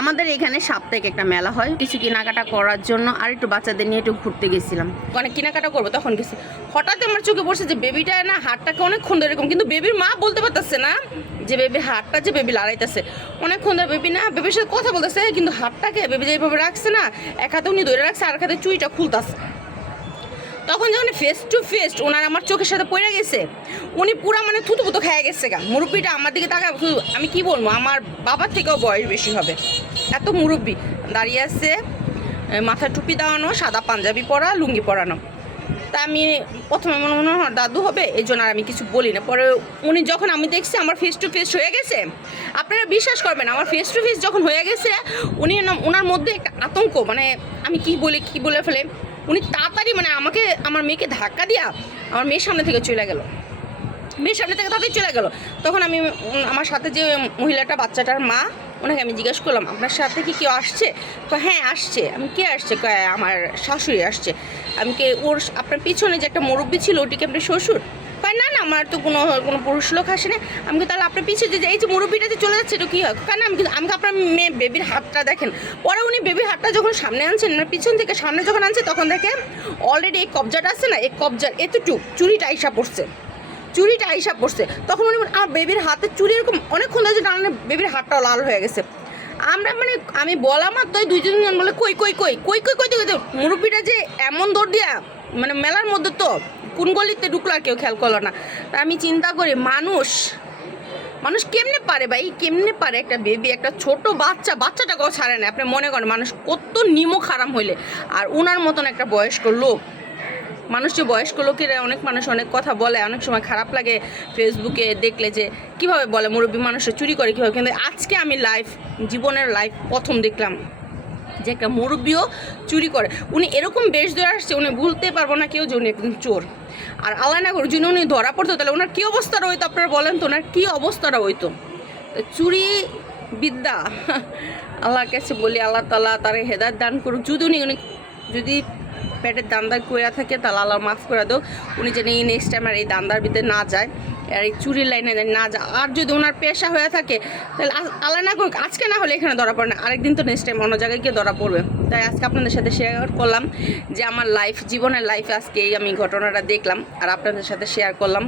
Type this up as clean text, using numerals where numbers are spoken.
আমাদের এখানে সাপ্তাহিক একটা মেলা হয়, কিছু কেনাকাটা করার জন্য আর একটু বাচ্চাদের নিয়ে একটু ঘুরতে গেছিলাম। অনেক কেনাকাটা করবো তখন গেছি, হঠাৎ আমার চোখে পড়ছে যে বেবিটা না হাতটাকে অনেকক্ষণ ধরে এরকম, কিন্তু বেবির মা বলতে পারতেছে না যে বেবির হাতটা যে বেবি লড়াইতেছে। অনেকক্ষণ ধরে বেবি না বেবির সাথে কথা বলতেছে, কিন্তু হাতটাকে বেবি যেভাবে রাখছে না, এক হাতে উনি ধরে রাখছে আর এক হাতে চুইটা খুলতেছে। তখন যখন ফেস টু ফেস ওনার আমার চোখের সাথে পড়ে গেছে, উনি পুরা মানে থুতুপুতো খেয়ে গেছে গা। মুরব্বিটা আমার দিকে তাকায়, আমি কি বলবো, আমার বাবার থেকেও বয়স বেশি হবে, এত মুরব্বি দাঁড়িয়ে আছে, মাথায় টুপি দেওয়ানো, সাদা পাঞ্জাবি পরা, লুঙ্গি পরানো। তা আমি প্রথমে মনে হয় দাদু হবে, এই জন্য আর আমি কিছু বলি না। পরে উনি যখন আমি দেখছি আমার ফেস টু ফেস হয়ে গেছে, আপনারা বিশ্বাস করবেন, আমার ফেস টু ফেস যখন হয়ে গেছে, উনি ওনার মধ্যে একটা আতঙ্ক, মানে আমি কি বলে ফেলে উনি তাড়াতাড়ি মানে আমাকে, আমার মেয়েকে ধাক্কা দিয়া আমার মেয়ের সামনে থেকে চলে গেল, মেয়ের সামনে থেকে তাড়াতাড়ি চলে গেল। তখন আমি আমার সাথে যে মহিলাটা, বাচ্চাটার মা, ওনাকে আমি জিজ্ঞেস করলাম আপনার সাথে কি কেউ আসছে? হ্যাঁ আসছে। আমি কে আসছে? আমার শাশুড়ি আসছে। আমি কে ওর আপনার পিছনে যে একটা মুরব্বি ছিল ওটিকে আপনার শ্বশুর? না না, আমার তো কোনো পুরুষ লোক আসে না। আমি তাহলে আপনার পিছনে যে এই যে মুরব্বিটা যে চলে যাচ্ছে এটা কী হয়? কেন আমি আপনার মেয়ে বেবির হাতটা দেখেন। পরে উনি বেবির হাতটা যখন সামনে আনছেন, পিছন থেকে সামনে যখন আনছে, তখন দেখে অলরেডি এই কবজাটা আছে না, এই কবজার এতটুক চুরিটা আইসা পড়ছে। তখন উনি আমার বেবির হাতের চুরি এরকম অনেকক্ষণ ধরে টানে, বেবির হাতটাও লাল হয়ে গেছে। আমরা মানে আমি বলা মাত্রই দুইজন বলে কই মুরব্বিটা যে এমন দৌড় দিয়া, মানে মেলার মধ্যে তো কোন গলিতে ঢুকলো আর কেউ খেয়াল করলো না। আমি চিন্তা করি মানুষ কেমনে পারে ভাই, কেমনে পারে একটা বেবি, একটা ছোট বাচ্চাটাকেও ছাড়ে না। আপনি মনে করেন মানুষ কত নিমক হারাম হইলে, আর ওনার মতন একটা বয়স্ক লোক, মানুষ যে বয়স্ক লোকেরা অনেক মানুষ অনেক কথা বলে, অনেক সময় খারাপ লাগে ফেসবুকে দেখলে যে কীভাবে বলে মুরব্বী মানুষরা চুরি করে কীভাবে, কিন্তু আজকে আমি জীবনের লাইভ প্রথম দেখলাম যে একটা মুরব্বিও চুরি করে। উনি এরকম বেশ ধরে আসছে, উনি ভুলতে পারবো না কেউ যে উনি একজন চোর। আর আল্লাহ না করে যদি উনি ধরা পড়তো তাহলে ওনার কী অবস্থাটা হইতো আপনারা বলেন তো, ওনার কী অবস্থাটা হইতো। চুরি বিদ্যা আল্লাহর কাছে বলি আল্লাহ তাআলা তার হেদায়েত দান করুক। যদি পেটের দান্দার কইরা থাকে তাহলে আল্লাহ মাফ করে দাও, উনি যেন এই নেক্সট টাইম আর এই দান্দার ভিতরে না যায়, আর এই চুরির লাইনে না যায়। আর যদি ওনার পেশা হয়ে থাকে তাহলে আল্লাহ না করুক আজকে না হলে এখানে ধরা পড়ে না, আরেকদিন তো নেক্সট টাইম অন্য জায়গায় গিয়ে ধরা পড়বে। তাই আজকে আপনাদের সাথে শেয়ার করলাম যে আমার জীবনের লাইফে আজকে আমি ঘটনাটা দেখলাম আর আপনাদের সাথে শেয়ার করলাম।